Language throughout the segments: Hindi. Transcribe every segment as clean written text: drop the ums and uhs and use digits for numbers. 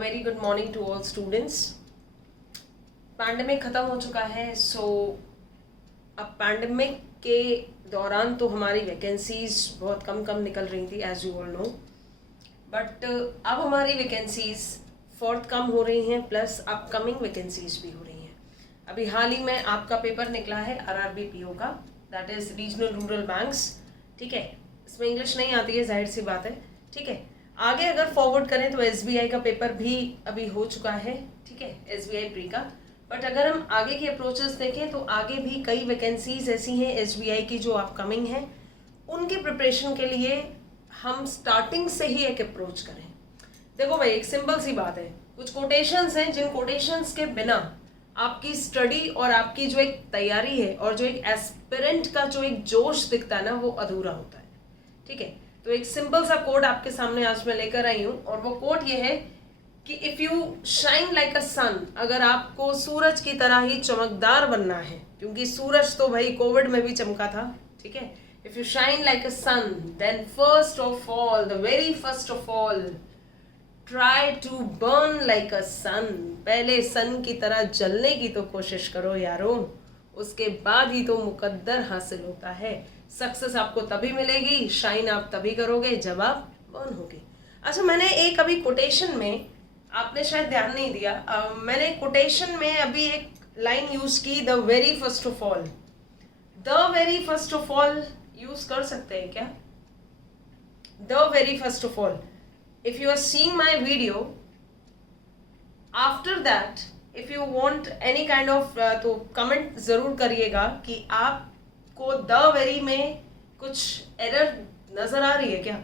Very good morning to all students. Pandemic ख़त्म हो चुका है, सो अब पैंडेमिक के दौरान तो हमारी वैकेंसीज बहुत कम निकल रही थी, as you all know. But अब हमारी वैकेंसीज फोर्थ कम हो रही हैं, प्लस अपकमिंग वैकेंसीज भी हो रही हैं। अभी हाल ही में आपका पेपर निकला है RRBPO का, that is regional rural banks. ठीक है, इसमें इंग्लिश नहीं आती है, जाहिर सी बात है। ठीक है, आगे अगर फॉरवर्ड करें तो SBI का पेपर भी अभी हो चुका है। ठीक है, SBI प्री का। बट अगर हम आगे की अप्रोचेस देखें तो आगे भी कई वैकेंसीज ऐसी हैं SBI की जो अपकमिंग हैं, उनकी प्रिपरेशन के लिए हम स्टार्टिंग से ही एक अप्रोच करें। देखो भाई, एक सिंपल सी बात है, कुछ कोटेशंस हैं जिन कोटेशंस के बिना आपकी स्टडी और आपकी जो एक तैयारी है और जो एक एस्पिरेंट का जो एक जोश दिखता है ना, वो अधूरा होता है। ठीक है, तो एक सिंपल सा कोड आपके सामने आज मैं लेकर आई हूँ, और वो कोड ये है कि if you shine like a sun, अगर आपको सूरज की तरह ही चमकदार बनना है, क्योंकि सूरज तो भाई कोविड में भी चमका था। ठीक है, if you shine like a sun, then first of all, the very first of all, try to burn like a sun. पहले सन की तरह जलने की तो कोशिश करो यारो, उसके बाद ही तो मुकद्दर हासिल होता है। सक्सेस आपको तभी मिलेगी, शाइन आप तभी करोगे जब आप बर्न होगे। अच्छा, मैंने एक अभी कोटेशन में, आपने शायद ध्यान नहीं दिया, मैंने कोटेशन में अभी एक लाइन यूज की, the very first of all. The very first of all use कर सकते हैं क्या? The very first of all. If you are seeing my video, after that if you want any kind of, तो कमेंट जरूर करिएगा कि आपको द वेरी में कुछ एरर नजर आ रही है क्या।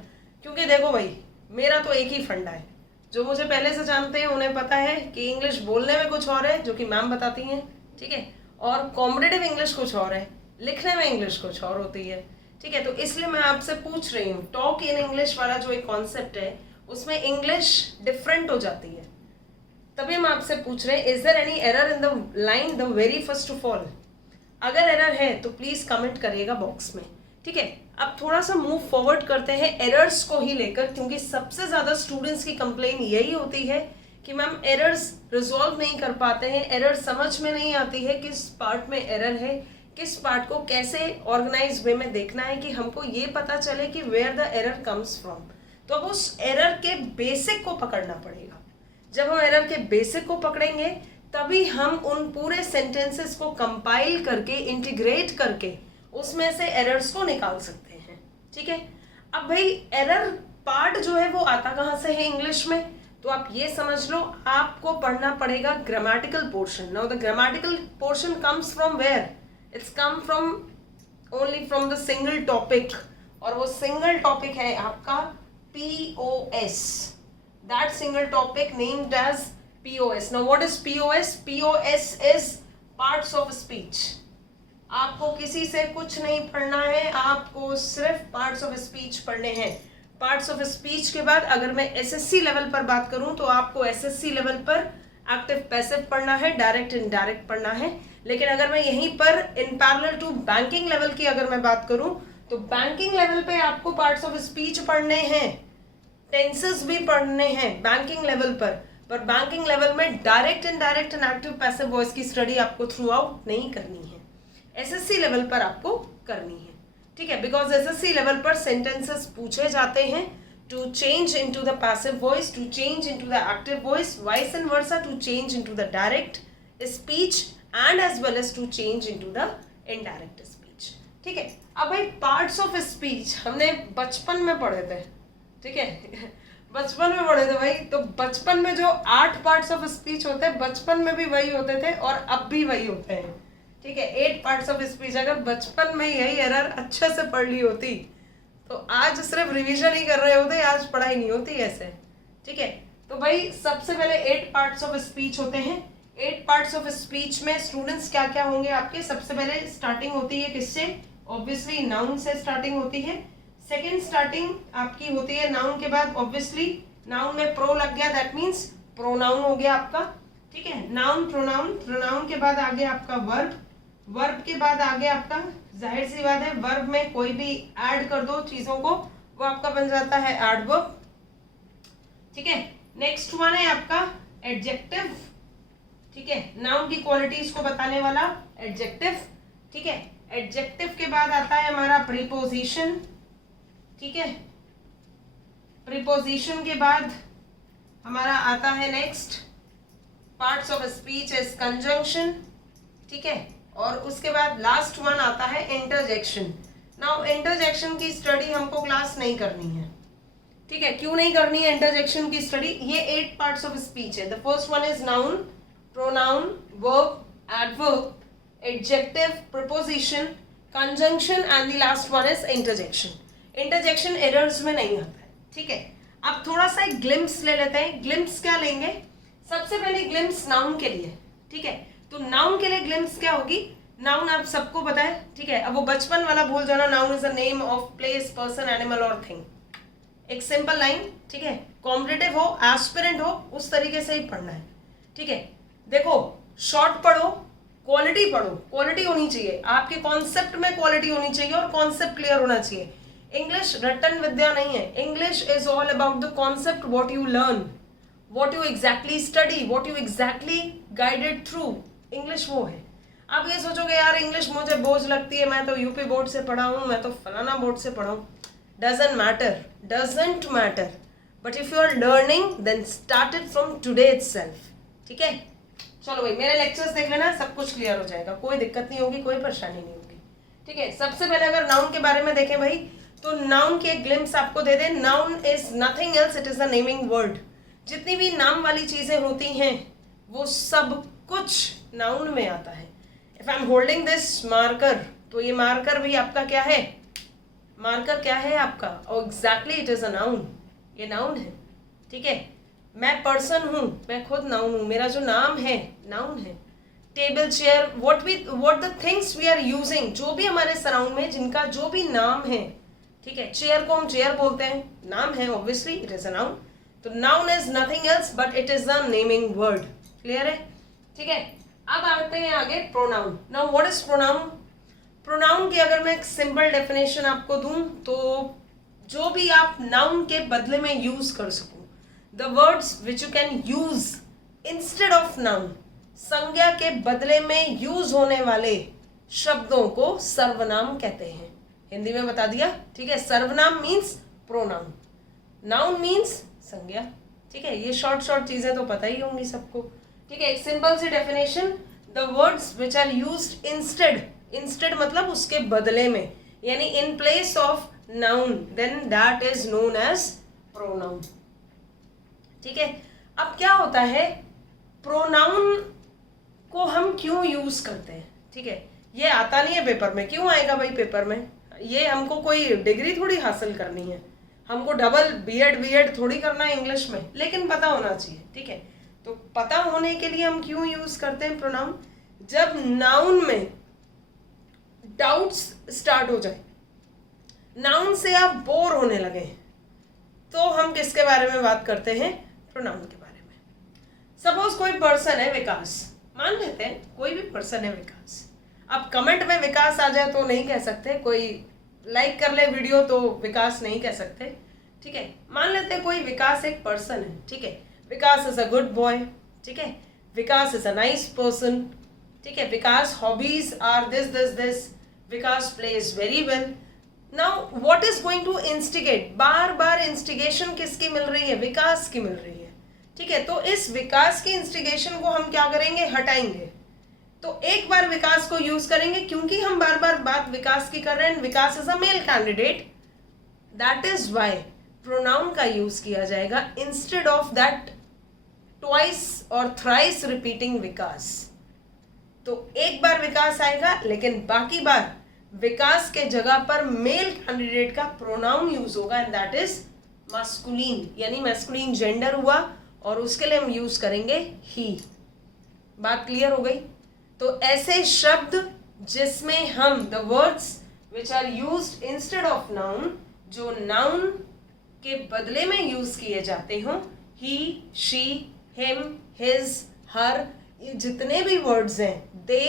क्योंकि देखो भाई, मेरा तो एक ही फंडा है, जो मुझे पहले से जानते हैं उन्हें पता है कि इंग्लिश बोलने में कुछ और है जो कि मैम बताती हैं। ठीक है, और कॉम्पिटिटिव इंग्लिश कुछ और है, लिखने में इंग्लिश कुछ और होती है। ठीक है, तो इसलिए मैं आपसे पूछ रही हूँ, टॉक इन इंग्लिश वाला जो एक कॉन्सेप्ट है उसमें इंग्लिश डिफरेंट हो जाती है। तभी हम आपसे पूछ रहे हैं, is there any error in the line the very first of all? अगर एरर है तो प्लीज कमेंट करिएगा बॉक्स में। ठीक है, अब थोड़ा सा मूव फॉरवर्ड करते हैं एरर्स को ही लेकर, क्योंकि सबसे ज्यादा स्टूडेंट्स की कंप्लेन यही होती है कि मैम एरर्स रिजॉल्व नहीं कर पाते हैं, एरर समझ में नहीं आती है किस पार्ट में एरर है, किस पार्ट को कैसे ऑर्गेनाइज वे में देखना है कि हमको ये पता चले कि where the error comes from. तो अब उस एरर के बेसिक को पकड़ना पड़ेगा। जब हम एरर के बेसिक को पकड़ेंगे तभी हम उन पूरे सेंटेंसेस को कंपाइल करके, इंटीग्रेट करके उसमें से एरर्स को निकाल सकते हैं। ठीक है, अब भाई एरर पार्ट जो है वो आता कहाँ से है इंग्लिश में? तो आप ये समझ लो, आपको पढ़ना पड़ेगा grammatical portion. Now the grammatical portion comes from where? It's come from only from the single topic, और वो सिंगल टॉपिक है आपका POS। That single topic named as POS। Now what is POS? POS is parts of speech. आपको किसी से कुछ नहीं पढ़ना है, आपको सिर्फ पार्ट्स ऑफ स्पीच पढ़ने हैं। पार्ट्स ऑफ स्पीच के बाद अगर मैं SSC लेवल पर बात करूं तो आपको SSC लेवल पर एक्टिव पैसिव पढ़ना है, डायरेक्ट इनडायरेक्ट पढ़ना है। लेकिन अगर मैं यहीं पर in parallel to banking level की अगर मैं बात करूं तो बैंकिंग लेवल पे आपको पार्ट्स ऑफ स्पीच पढ़ने हैं, टेंसेस भी पढ़ने हैं बैंकिंग लेवल पर बैंकिंग लेवल में direct indirect and active passive voice की स्टडी आपको थ्रू आउट नहीं करनी है, SSC लेवल पर आपको करनी है। ठीक है, बिकॉज SSC लेवल पर सेंटेंसेस पूछे जाते हैं to change into the passive voice, to change into the active voice, vice and versa, to change into the direct speech and as well as to change into the indirect speech. ठीक है, अब भाई पार्ट्स ऑफ स्पीच हमने बचपन में पढ़े थे। ठीक है, बचपन में पढ़े थे भाई, तो बचपन में जो 8 पार्ट्स ऑफ स्पीच होते हैं बचपन में भी वही होते थे और अब भी वही होते हैं। ठीक है, 8 पार्ट्स ऑफ स्पीच। अगर बचपन में यही एरर अच्छे से पढ़ ली होती तो आज सिर्फ रिवीजन ही कर रहे होते, आज पढ़ाई नहीं होती ऐसे। ठीक है, तो भाई सबसे पहले 8 पार्ट्स ऑफ स्पीच होते हैं। 8 पार्ट्स ऑफ स्पीच में स्टूडेंट्स क्या क्या होंगे आपके? सबसे पहले स्टार्टिंग होती है किससे? ऑब्वियसली नाउन से स्टार्टिंग होती है। सेकेंड स्टार्टिंग आपकी होती है नाउन के बाद, ऑब्वियसली नाउन में प्रो लग गया, दैट मीन्स प्रोनाउन हो गया आपका। ठीक है, नाउन प्रोनाउन, प्रोनाउन के बाद आगे आपका वर्ब, वर्ब के बाद आगे आपका, जाहिर सी बात है वर्ब में कोई भी ऐड कर दो चीजों को, वो आपका बन जाता है एडवर्ब। ठीक है, नेक्स्ट वन है आपका एडजेक्टिव, ठीक है, नाउन की क्वालिटीज को बताने वाला एडजेक्टिव, ठीक है। एडजेक्टिव के बाद आता है हमारा प्रीपोजिशन, ठीक है। प्रीपोजिशन के बाद हमारा आता है next parts of speech is conjunction, ठीक है। और उसके बाद लास्ट वन आता है इंटरजेक्शन। नाउ इंटरजेक्शन की स्टडी हमको क्लास नहीं करनी है, ठीक है। क्यों नहीं करनी है इंटरजेक्शन की स्टडी? ये 8 पार्ट्स ऑफ स्पीच है। The first one is noun, pronoun, verb, adverb, adjective, preposition, conjunction and the last one is interjection. Interjection errors में नहीं आता है, ठीक है। अब थोड़ा सा एक ग्लिम्स ले लेते हैं। ग्लिम्स क्या लेंगे? सबसे पहले ग्लिम्स नाउन के लिए, ठीक है। तो नाउन के लिए ग्लिम्स क्या होगी? नाउन आप सबको पता है, ठीक है। अब वो बचपन वाला भूल जाना, noun is a name of place, person, animal और थिंग। एक सिंपल लाइन, ठीक है। कॉम्पिटिटिव हो, एस्पिरेंट हो, उस तरीके से ही पढ़ना है, ठीक है। देखो, शॉर्ट पढ़ो, क्वालिटी पढ़ो, क्वालिटी होनी चाहिए आपके कॉन्सेप्ट में, क्वालिटी होनी चाहिए और कॉन्सेप्ट क्लियर होना चाहिए। इंग्लिश रटन विद्या नहीं है। English is all about the concept, what you learn, what you exactly study, what you exactly guided through. English वो है। आप ये सोचोगे यार इंग्लिश मुझे बोझ लगती है, मैं तो यूपी बोर्ड से पढ़ा हूँ, मैं तो फलाना बोर्ड से पढ़ा हूँ। doesn't matter, but if you are learning then start it from today itself, ठीक है। चलो भाई, मेरे लेक्चर्स देख लेना, सब कुछ क्लियर हो जाएगा, कोई दिक्कत नहीं होगी, कोई परेशानी नहीं होगी, ठीक है। सबसे पहले अगर नाउन के बारे में देखें भाई, तो नाउन की एक ग्लिम्स आपको दे दें। Noun is nothing else, it is a naming word. जितनी भी नाम वाली चीजें होती हैं वो सब कुछ नाउन में आता है। If I am holding this marker, तो ये मार्कर भी आपका क्या है? मार्कर क्या है आपका? और exactly it is a noun, ये नाउन है, ठीक है। मैं पर्सन हूँ, मैं खुद नाउन हूँ, मेरा जो नाम है नाउन है। Table, chair, what the things we are using, जो भी हमारे सराउंड में जिनका जो भी नाम है, ठीक है। चेयर को हम चेयर बोलते हैं, नाम है, obviously it is a noun. तो noun is nothing else but it is a naming word. Clear है, ठीक है। अब आते हैं आगे pronoun. Now what is pronoun? Pronoun की अगर मैं एक सिंपल डेफिनेशन आपको दूं, तो जो भी आप नाउन के बदले में यूज कर सको, the words which you can use instead of noun, संज्ञा के बदले में यूज होने वाले शब्दों को सर्वनाम कहते हैं। हिंदी में बता दिया, ठीक है। सर्वनाम मीन्स प्रोनाउन, नाउन मीन्स संज्ञा, ठीक है। ये शॉर्ट चीजें तो पता ही होंगी सबको, ठीक है। एक सिंपल सी definition, the words which are used instead मतलब उसके बदले में, यानी in place of noun, then that is known as pronoun, ठीक है। अब क्या होता है, प्रोनाउन को हम क्यों यूज करते हैं, ठीक है। ये आता नहीं है पेपर में, क्यों आएगा भाई पेपर में? ये हमको कोई डिग्री थोड़ी हासिल करनी है, हमको डबल बीएड थोड़ी करना है इंग्लिश में, लेकिन पता होना चाहिए, ठीक है। तो पता होने के लिए हम क्यों यूज करते हैं प्रोनाउन? जब नाउन में डाउट्स स्टार्ट हो जाए, नाउन से आप बोर होने लगे, तो हम किसके बारे में बात करते हैं? प्रोनाउन के बारे में। सपोज कोई पर्सन है विकास, मान लेते हैं कोई भी पर्सन है विकास। अब कमेंट में विकास आ जाए तो नहीं कह सकते, कोई लाइक कर ले वीडियो तो विकास नहीं कह सकते, ठीक है। मान लेते हैं कोई विकास एक पर्सन है, ठीक है। Vikas is a good boy, ठीक है। Vikas is a nice person, ठीक है। Vikas hobbies are this, Vikas plays very well. Now what is going to instigate? बार बार इंस्टिगेशन किसकी मिल रही है? विकास की मिल रही है, ठीक है। तो इस विकास की इंस्टिगेशन को हम क्या करेंगे? हटाएंगे। तो एक बार विकास को यूज करेंगे, क्योंकि हम बार बार बात विकास की कर रहे हैं, Vikas is a male candidate, that is why pronoun का यूज किया जाएगा इंस्टेड ऑफ दैट ट्वाइस और थ्राइस रिपीटिंग विकास। तो एक बार विकास आएगा, लेकिन बाकी बार विकास के जगह पर मेल कैंडिडेट का प्रोनाउन यूज होगा, एंड दैट इज मस्कुलिन, यानी मस्कुलिन जेंडर हुआ, और उसके लिए हम यूज करेंगे ही। बात क्लियर हो गई? तो ऐसे शब्द जिसमें हम the words which are used instead of noun, जो नाउन के बदले में यूज किए जाते हों, he, she, him, his, her, ये जितने भी वर्ड्स हैं, दे,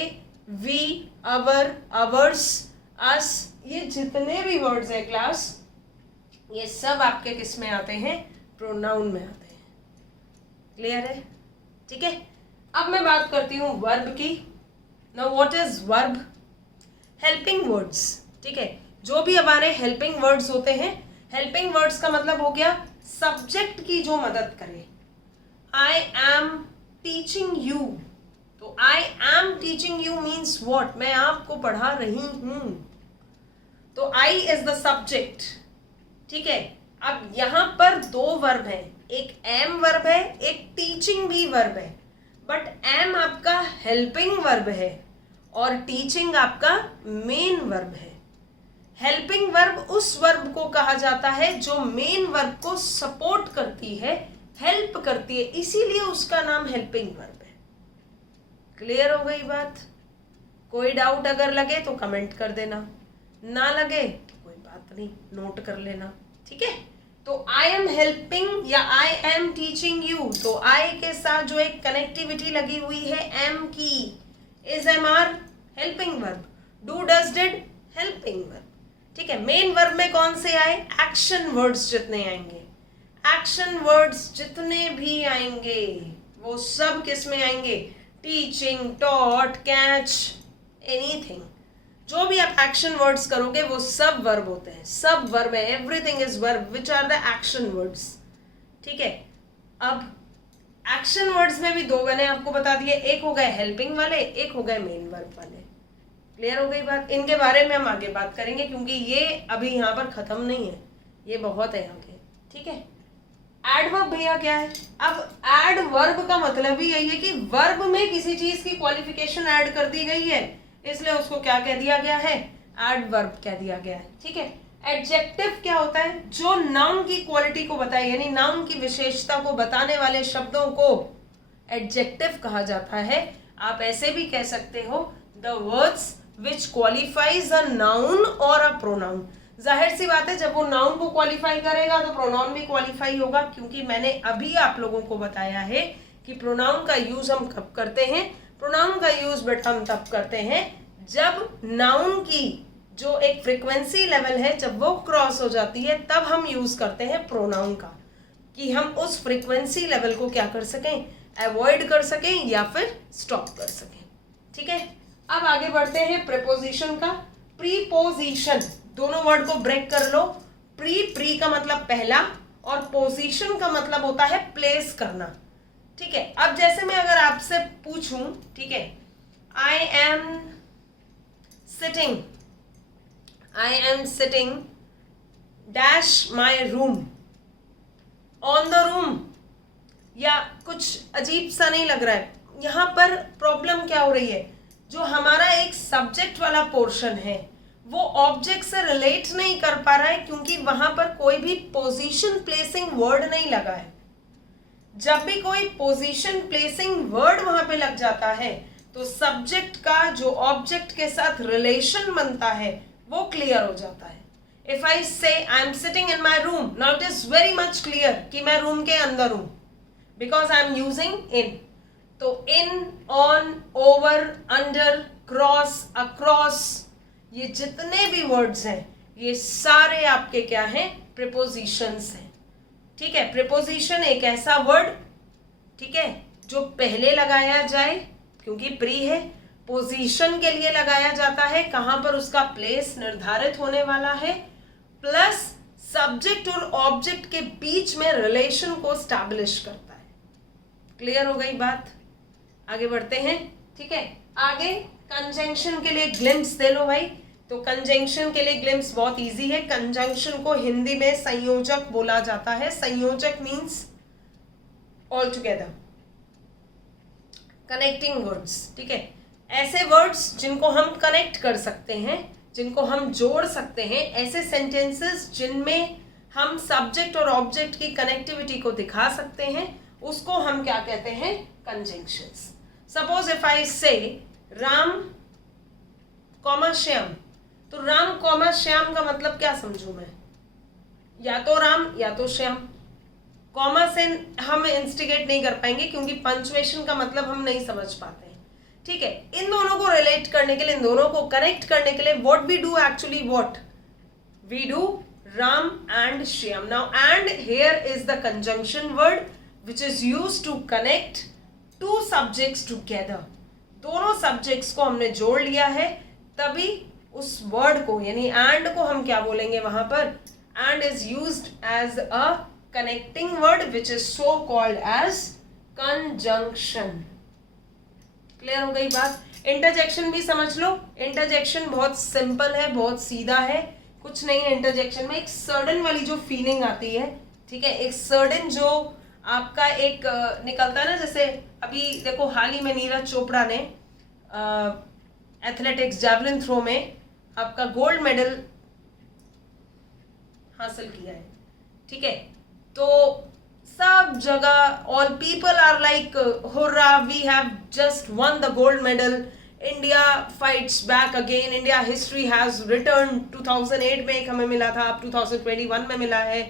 वी, अवर, अवर्स, अस, ये जितने भी वर्ड्स हैं क्लास, ये सब आपके किस में आते हैं? प्रोनाउन में आते हैं। क्लियर है? ठीक है, अब मैं बात करती हूँ वर्ब की. Now what is verb? Helping words. ठीक है, जो भी हमारे हेल्पिंग वर्ड्स होते हैं, हेल्पिंग वर्ड्स का मतलब हो गया सब्जेक्ट की जो मदद करे. I am teaching you. तो I am teaching you means what? मैं आपको पढ़ा रही हूं. तो आई इज द सब्जेक्ट. ठीक है, अब यहां पर दो वर्ब हैं, एक एम वर्ब है, एक टीचिंग भी वर्ब है. बट एम आपका हेल्पिंग वर्ब है और टीचिंग आपका मेन वर्ब है. हेल्पिंग वर्ब उस वर्ब को कहा जाता है जो मेन वर्ब को सपोर्ट करती है, हेल्प करती है, इसीलिए उसका नाम हेल्पिंग वर्ब है. क्लियर हो गई बात? कोई डाउट अगर लगे तो कमेंट कर देना, ना लगे तो कोई बात नहीं, नोट कर लेना. ठीक है, तो आई एम हेल्पिंग या आई एम टीचिंग यू, तो आई के साथ जो एक कनेक्टिविटी लगी हुई है एम की, is am are helping verb. Do does did helping verb. ठीक है, मेन वर्ब में कौन से आए? एक्शन वर्ड्स जितने आएंगे, एक्शन वर्ड्स जितने भी आएंगे वो सब किस में आएंगे? Teaching, taught, catch, anything. जो भी आप एक्शन वर्ड्स करोगे वो सब वर्ब होते हैं, सब वर्ब है. Everything is verb which are the action words. ठीक है, अब एक्शन वर्ड्स में भी दो मैंने आपको बता दिए, एक हो गए हेल्पिंग वाले, एक हो गए मेन वर्ब वाले. क्लियर हो गई बात? इनके बारे में हम आगे बात करेंगे क्योंकि ये अभी यहाँ पर खत्म नहीं है, ये बहुत है आगे. ठीक है, एडवर्ब भैया क्या है? अब एडवर्ब का मतलब ही यही है कि वर्ब में किसी चीज की क्वालिफिकेशन ऐड कर दी गई है, इसलिए उसको क्या कह दिया गया है? एडवर्ब कह दिया गया है. ठीक है, एडजेक्टिव क्या होता है? जो नाउन की क्वालिटी को बताए, यानी नाउन की विशेषता को बताने वाले शब्दों को एडजेक्टिव कहा जाता है. आप ऐसे भी कह सकते हो the words which qualifies a noun और अ प्रोनाउन. जाहिर सी बात है, जब वो नाउन को क्वालिफाई करेगा तो प्रोनाउन भी क्वालिफाई होगा, क्योंकि मैंने अभी आप लोगों को बताया है कि प्रोनाउन का यूज हम कब करते हैं. प्रोनाउन का यूज बेटा हम तब करते हैं जब नाउन की जो एक फ्रीक्वेंसी लेवल है, जब वो क्रॉस हो जाती है, तब हम यूज करते हैं प्रोनाउन का, कि हम उस फ्रीक्वेंसी लेवल को क्या कर सकें? अवॉइड कर सकें या फिर स्टॉप कर सकें. ठीक है, अब आगे बढ़ते हैं प्रीपोजिशन का. प्रीपोजिशन, दोनों वर्ड को ब्रेक कर लो. प्री का मतलब पहला और पोजीशन का मतलब होता है प्लेस करना. ठीक है, अब जैसे मैं अगर आपसे पूछूं, ठीक है, आई am sitting dash my room, on the room, या कुछ अजीब सा नहीं लग रहा है? यहां पर प्रॉब्लम क्या हो रही है? जो हमारा एक सब्जेक्ट वाला पोर्शन है वो ऑब्जेक्ट से रिलेट नहीं कर पा रहा है, क्योंकि वहां पर कोई भी पोजीशन प्लेसिंग वर्ड नहीं लगा है. जब भी कोई पोजीशन प्लेसिंग वर्ड वहां पे लग जाता है तो सब्जेक्ट का जो ऑब्जेक्ट के साथ रिलेशन बनता है वो क्लियर हो जाता है. If I say I am sitting in my room, now it is very much clear कि मैं रूम के अंदर हूं, because I am using in. तो in, on, over, under, cross, across, ये जितने भी वर्ड्स हैं ये सारे आपके क्या हैं? प्रीपोजिशंस हैं. ठीक है, प्रीपोजिशन एक ऐसा वर्ड, ठीक है, जो पहले लगाया जाए, क्योंकि प्री है, पोजीशन के लिए लगाया जाता है, कहां पर उसका प्लेस निर्धारित होने वाला है, प्लस सब्जेक्ट और ऑब्जेक्ट के बीच में रिलेशन को स्टैब्लिश करता है. क्लियर हो गई बात? आगे बढ़ते हैं. ठीक है, आगे कंजंक्शन के लिए ग्लिम्स दे लो भाई. तो कंजंक्शन के लिए ग्लिम्स बहुत इजी है. कंजंक्शन को हिंदी में संयोजक बोला जाता है. संयोजक means all together, connecting words. ठीक है, ऐसे वर्ड्स जिनको हम कनेक्ट कर सकते हैं, जिनको हम जोड़ सकते हैं, ऐसे सेंटेंसेस जिनमें हम सब्जेक्ट और ऑब्जेक्ट की कनेक्टिविटी को दिखा सकते हैं, उसको हम क्या कहते हैं? कंजंक्शंस. सपोज इफ आई से राम कॉमा श्याम, तो राम कॉमा श्याम का मतलब क्या समझूं मैं? या तो राम या तो श्याम. कॉमा से हम इंस्टिगेट नहीं कर पाएंगे क्योंकि पंक्चुएशन का मतलब हम नहीं समझ पाते हैं. ठीक है, इन दोनों को रिलेट करने के लिए, इन दोनों को कनेक्ट करने के लिए what we do actually, what we do, Ram and Shyam. Now and here is the conjunction word which is use to connect two subjects together. दोनों सब्जेक्ट्स को हमने जोड़ लिया है, तभी उस वर्ड को यानी एंड को हम क्या बोलेंगे वहां पर, and is used as a connecting word which is so called as conjunction. Clear हो गई बात। इंटरजेक्शन भी समझ लो। इंटरजेक्शन बहुत सिंपल है, बहुत सीधा है, कुछ नहीं है। इंटरजेक्शन में एक सर्डन वाली जो फीलिंग आती है, ठीक है, एक सर्डन जो आपका एक निकलता है ना, जैसे अभी देखो हाल ही में नीरज चोपड़ा ने एथलेटिक्स जैवलिन थ्रो में आपका गोल्ड मेडल हासिल किया है, ठीक है। तो सब जगह all people are like hurrah, we have just won the gold medal, India fights back again, India history has return. 2008 में एक हमें मिला था, अब 2021 में मिला है,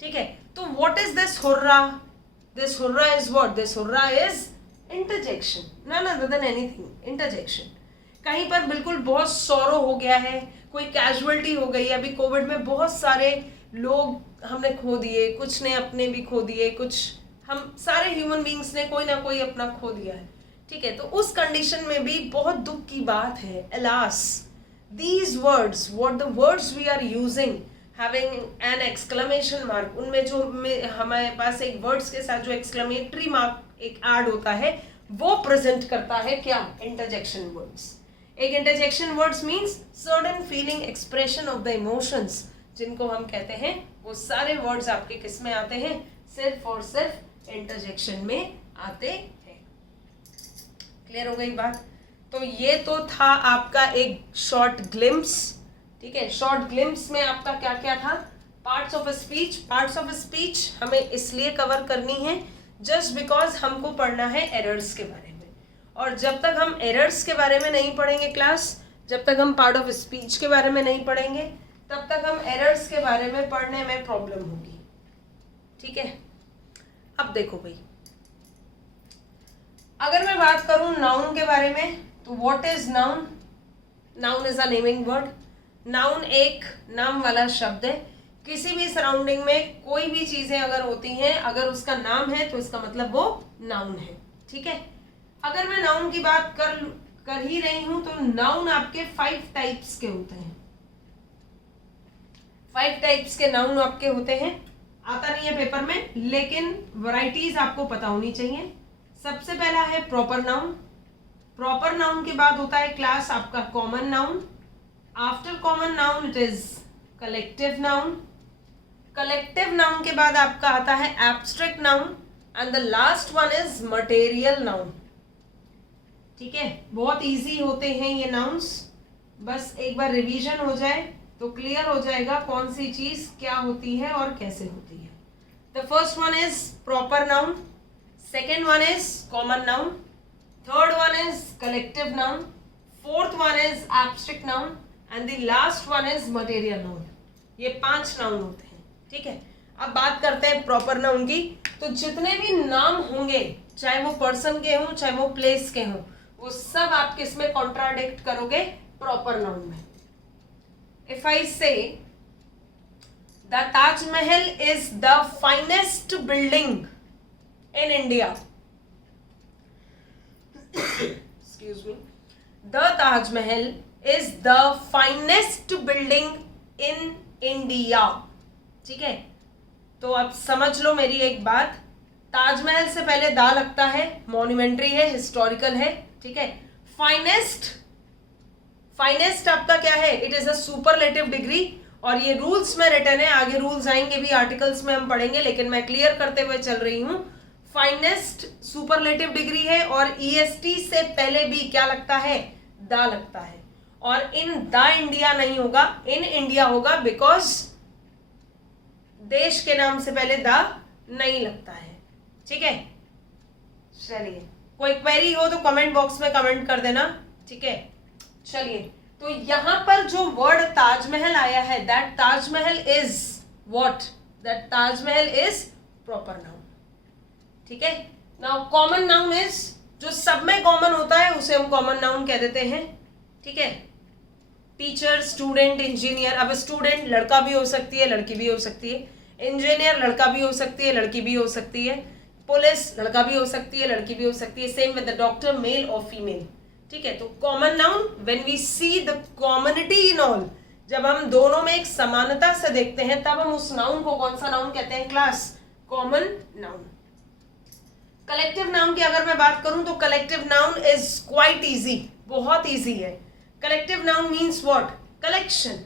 ठीक है। तो what is this hurrah? This hurrah is what? This hurrah is interjection, none other than anything, interjection. कहीं पर बिल्कुल बहुत सौरो हो गया है, कोई कैजुअलिटी हो गई है। अभी कोविड में बहुत सारे लोग हमने खो दिए, कुछ ने अपने भी खो दिए, कुछ हम सारे ह्यूमन बींग्स ने कोई ना कोई अपना खो दिया है, ठीक है। तो उस कंडीशन में भी बहुत दुख की बात है, alas these words, what the words we are using having an exclamation mark, उनमें जो हमारे पास एक वर्ड्स के साथ जो एक्सक्लेमेटरी मार्क एक ऐड होता है, वो प्रेजेंट करता है क्या? Interjection words. एक interjection words means certain feeling, expression of the emotions, जिनको हम कहते हैं, वो सारे वर्ड्स आपके किस में आते हैं? सिर्फ और सिर्फ इंटरजेक्शन में आते हैं। क्लियर हो गई बात। तो ये तो था आपका एक शॉर्ट ग्लिम्स, ठीक है। शॉर्ट ग्लिम्स में आपका क्या क्या था? Parts of speech. Parts of speech हमें इसलिए कवर करनी है जस्ट बिकॉज हमको पढ़ना है एरर्स के बारे में, और जब तक हम एरर्स के बारे में नहीं पढ़ेंगे क्लास, जब तक हम पार्ट ऑफ स्पीच के बारे में नहीं पढ़ेंगे, तब तक हम एरर्स के बारे में पढ़ने में प्रॉब्लम होगी, ठीक है। अब देखो भाई, अगर मैं बात करूं नाउन के बारे में, तो what is noun? Noun is a naming word. Noun एक नाम वाला शब्द है। किसी भी सराउंडिंग में कोई भी चीजें अगर होती हैं, अगर उसका नाम है तो इसका मतलब वो नाउन है, ठीक है। अगर मैं नाउन की बात कर ही रही हूं, तो नाउन आपके 5 टाइप्स के होते हैं। 5 टाइप्स के नाउन आपके होते हैं। आता नहीं है पेपर में, लेकिन वैरायटीज आपको पता होनी चाहिए। सबसे पहला है प्रॉपर नाउन। प्रॉपर नाउन के बाद होता है क्लास आपका common noun. After common noun it is collective noun. Collective noun के बाद आपका आता है abstract noun, and the last one is material noun, ठीक है। बहुत इजी होते हैं ये नाउन्स, बस एक बार रिवीजन हो जाए तो क्लियर हो जाएगा कौन सी चीज क्या होती है और कैसे होती है। The first one is proper noun, second one is common noun, third one is collective noun, fourth one is abstract noun, and the last one is material noun. ये 5 नाउन होते हैं, ठीक है। अब बात करते हैं प्रॉपर नाउन की। तो जितने भी नाम होंगे, चाहे वो पर्सन के हों, चाहे वो प्लेस के हों, वो सब आप किस में कॉन्ट्राडिक्ट करोगे? प्रॉपर नाउन में। इफ आई से the Taj Mahal is the finest building in India, excuse me, the Taj Mahal is the finest building in India, ठीक है। तो अब समझ लो मेरी एक बात, ताजमहल से पहले दा लगता है, मॉन्यूमेंट्री है, हिस्टोरिकल है, ठीक है। फाइनेस्ट, फाइनेस्ट आपका क्या है? It is a superlative degree, और ये रूल्स में रिटर्न है, आगे रूल्स आएंगे भी, आर्टिकल्स में हम पढ़ेंगे, लेकिन मैं क्लियर करते हुए चल रही हूं। फाइनेस्ट सुपरलेटिव डिग्री है, और ईएसटी से पहले भी क्या लगता है? दा लगता है, और इन द इंडिया नहीं होगा, इन इंडिया होगा, बिकॉज देश के नाम से पहले दा नहीं लगता है, ठीक है। चलिए, कोई क्वेरी हो तो कमेंट बॉक्स में कमेंट कर देना, ठीक है। चलिए, तो यहां पर जो वर्ड ताजमहल आया है, that Taj Mahal is what? That Taj Mahal is proper noun, ठीक है। नाउ कॉमन नाउन इज, जो सब में कॉमन होता है उसे हम कॉमन नाउन कह देते हैं, ठीक है। Teacher, student, engineer. अब स्टूडेंट लड़का भी हो सकती है, लड़की भी हो सकती है। इंजीनियर लड़का भी हो सकती है, लड़की भी हो सकती है। पुलिस लड़का भी हो सकती है, लड़की भी हो सकती है. Same with the doctor, male और फीमेल. ठीक है, तो common noun when we see the community in all, जब हम दोनों में एक समानता से देखते हैं तब हम उस नाउन को कौन सा नाउन कहते हैं class? Common noun. Collective noun की अगर मैं बात करूं तो collective noun is quite easy, बहुत इजी है. Collective noun means what? Collection.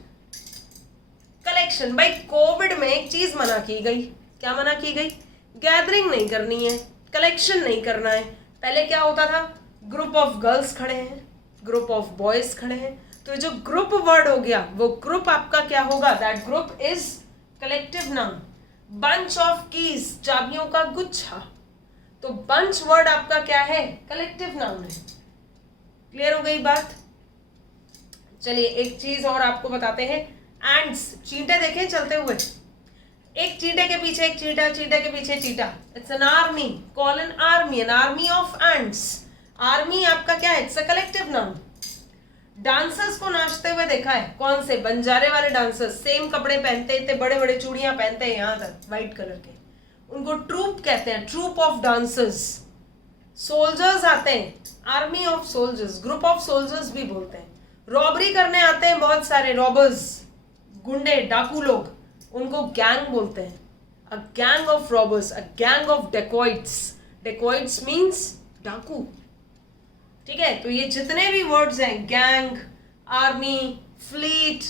Collection. भाई कोविड में एक चीज मना की गई. क्या मना की गई? गैदरिंग नहीं करनी है, कलेक्शन नहीं करना है. पहले क्या होता था? ग्रुप ऑफ गर्ल्स खड़े हैं, ग्रुप ऑफ बॉयज खड़े हैं, तो जो ग्रुप वर्ड हो गया वो ग्रुप आपका क्या होगा? That group is collective noun. Bunch of keys, चाबियों का गुच्छा, तो बंच वर्ड आपका क्या है? कलेक्टिव नाउन है. क्लियर हो गई बात? चलिए एक चीज और आपको बताते हैं. एंड्स, चींटे देखें चलते हुए, एक चींटे के पीछे एक चींटा, चींटे के पीछे चींटा. It's an army. Call an army, an army of ants. Army आपका क्या है? It's a collective noun. Dancers को नाचते हुए देखा है? कौन से? बंजारे वाले डांसर्स. सेम कपड़े पहनते, इतने बड़े बड़े चूड़ियां पहनते हैं यहाँ तक, व्हाइट कलर के. उनको ट्रूप कहते हैं, ट्रूप ऑफ डांसर्स. सोल्जर्स आते हैं, army of soldiers, group of soldiers भी बोलते हैं. रॉबरी करने आते हैं बहुत सारे रॉबर्स, गुंडे, डाकू लोग, उनको गैंग बोलते हैं. A gang of robbers, a gang of dacoits. Dacoits means डाकू. ठीक है, तो ये जितने भी वर्ड्स हैं, gang, army, fleet,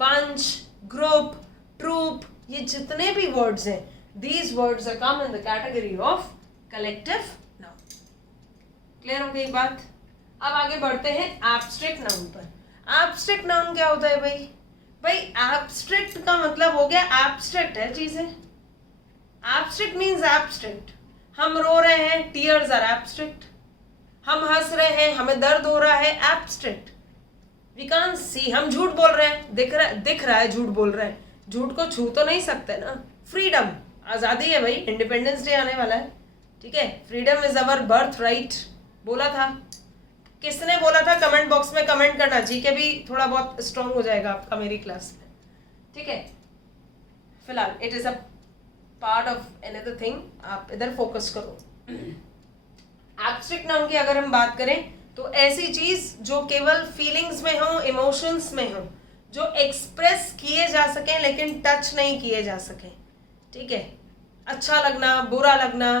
bunch, group, troop, ये जितने भी वर्ड्स हैं, these words are come in the category of collective noun. Clear हो गई बात? अब आगे बढ़ते हैं एब्स्ट्रैक्ट नाउन पर. एब्स्ट्रैक्ट नाउन क्या होता है भाई? भाई एब्स्ट्रैक्ट का मतलब हो गया एब्स्ट्रैक्ट है चीजें. Abstract means abstract. हम रो रहे हैं, टीयर्स आर एब्स्ट्रैक्ट. हम हंस रहे हैं, हमें दर्द हो रहा है, एब्स्ट्रैक्ट. वी कांट सी, हम झूठ बोल रहे हैं, दिख रहा है झूठ बोल रहे हैं, झूठ को छू तो नहीं सकते ना. फ्रीडम, आज़ादी है भाई, इंडिपेंडेंस डे आने वाला है. ठीक है, freedom is our birth right बोला था. किसने बोला था? कमेंट बॉक्स में कमेंट करना. जीके भी थोड़ा बहुत स्ट्रांग हो जाएगा आपका मेरी क्लास में. ठीक है, फिलहाल it is a part of another thing, आप इधर फोकस करो. एब्स्ट्रैक्ट नाउन की अगर हम बात करें तो ऐसी चीज जो केवल फीलिंग्स में हो, इमोशंस में हो, जो एक्सप्रेस किए जा सके लेकिन टच नहीं किए जा सके. ठीक है, अच्छा लगना, बुरा लगना,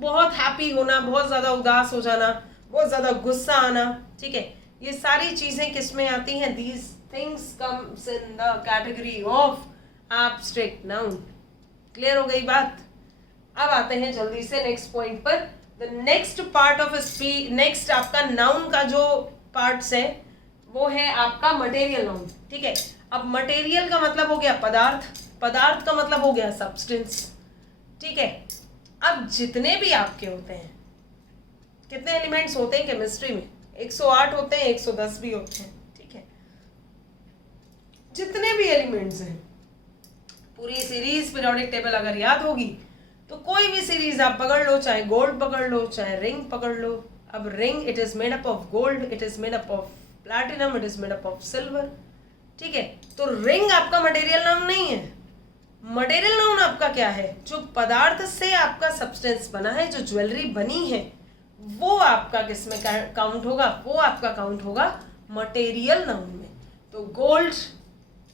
बहुत हैप्पी होना, बहुत ज्यादा उदास हो जाना, बहुत ज्यादा गुस्सा आना. ठीक है, ये सारी चीजें किस में आती हैं? These things comes in the category of abstract noun. Clear हो गई बात? अब आते हैं जल्दी से नेक्स्ट पॉइंट पर. The next part of speech, next आपका नाउन का जो पार्ट्स है वो है आपका मटेरियल नाउन. ठीक है, अब मटेरियल का मतलब हो गया पदार्थ, पदार्थ का मतलब हो गया सब्सटेंस. ठीक है, अब जितने भी आपके होते हैं, कितने एलिमेंट्स होते हैं केमिस्ट्री में? 108 होते हैं, 110 भी होते हैं. ठीक है, जितने भी एलिमेंट्स हैं, पूरी सीरीज पीरियोडिक टेबल अगर याद होगी तो कोई भी सीरीज आप पकड़ लो, चाहे गोल्ड पकड़ लो, चाहे रिंग पकड़ लो. अब ring, it is made up of gold, it is made up of platinum, it is made up of silver. ठीक है, तो रिंग आपका मटेरियल नाउन नहीं है. मटेरियल नाउन आपका क्या है? जो पदार्थ से आपका सब्सटेंस बना है, जो ज्वेलरी बनी है, वो आपका किसमें काउंट होगा? वो आपका काउंट होगा मटेरियल नाउन में. तो gold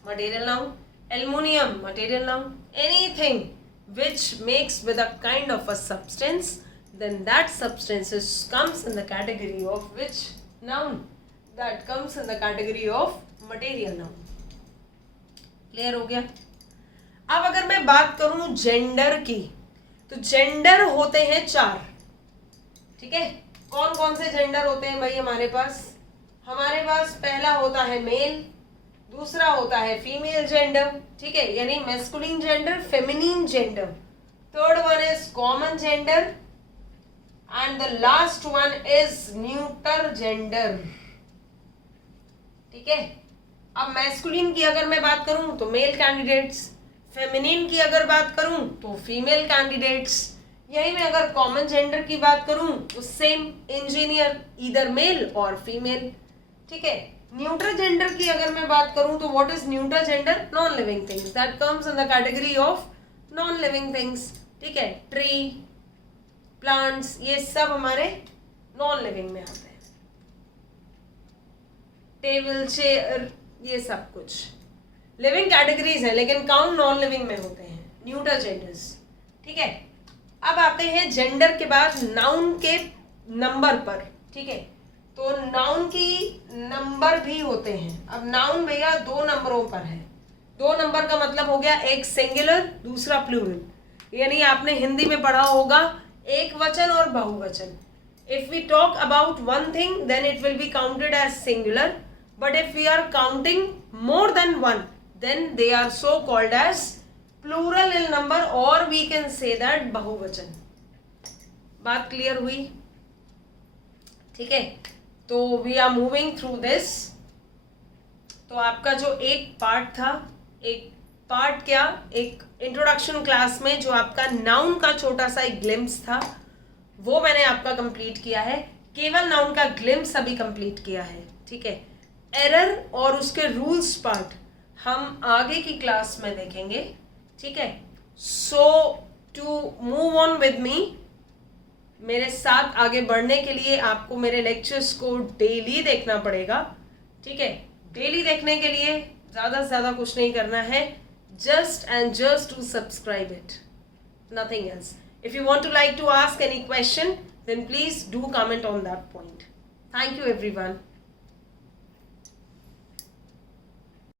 material noun, aluminium material noun, anything which makes with a kind of a substance, then that substance comes in the category of which noun? That comes in the category of material noun. Clear हो गया? अब अगर मैं बात करूं जेंडर की, तो जेंडर होते हैं 4. ठीक है, कौन कौन से जेंडर होते हैं भाई हमारे पास? हमारे पास पहला होता है मेल, दूसरा होता है फीमेल जेंडर. ठीक है, यानी masculine gender, feminine gender. Third one is common gender and the last one is neuter gender. ठीक है, अब मैस्कुलिन की अगर मैं बात करूं तो मेल कैंडिडेट्स, फेमिनिन की अगर बात करूं तो फीमेल कैंडिडेट्स. यही मैं अगर कॉमन जेंडर की बात करूं तो सेम इंजीनियर, ईदर मेल और फीमेल. ठीक है, न्यूट्रल जेंडर की अगर मैं बात करूं तो what is neutral gender? Non living things, that comes in the category of non living things. ठीक है, ट्री, प्लांट्स, ये सब हमारे नॉन लिविंग में आते हैं। टेबल, चेयर, ये सब कुछ लिविंग कैटेगरीज है, लेकिन काउंट नॉन लिविंग में होते हैं, न्यूटर जेंडर्स। ठीक है, अब आते हैं जेंडर के बाद नाउन के नंबर पर। ठीक है, तो नाउन की नंबर भी होते हैं। अब नाउन भैया 2 नंबरों पर है। 2 नंबर का मतलब हो गया एक सिंगुलर, दूसरा प्लूरल। यानी आपने हिंदी में पढ़ा होगा एक वचन और बहुवचन। If we talk about one thing then it will be counted as singular, but if we are counting more than one then they are so called as plural in number, और वी कैन से दैट बहुवचन। बात क्लियर हुई? ठीक है, तो we are moving through this. तो आपका जो एक पार्ट था, एक पार्ट क्या, एक इंट्रोडक्शन क्लास में जो आपका नाउन का छोटा सा एक ग्लिम्स था, वो मैंने आपका कंप्लीट किया है। केवल नाउन का ग्लिम्स अभी कंप्लीट किया है। ठीक है, एरर और उसके रूल्स पार्ट हम आगे की क्लास में देखेंगे। ठीक है, so to move on with me, मेरे साथ आगे बढ़ने के लिए आपको मेरे लेक्चर्स को डेली देखना पड़ेगा। ठीक है, डेली देखने के लिए ज़्यादा से ज़्यादा कुछ नहीं करना है, just and just to subscribe it, nothing else. If you want to like to ask any question, then please do comment on that point. Thank you everyone.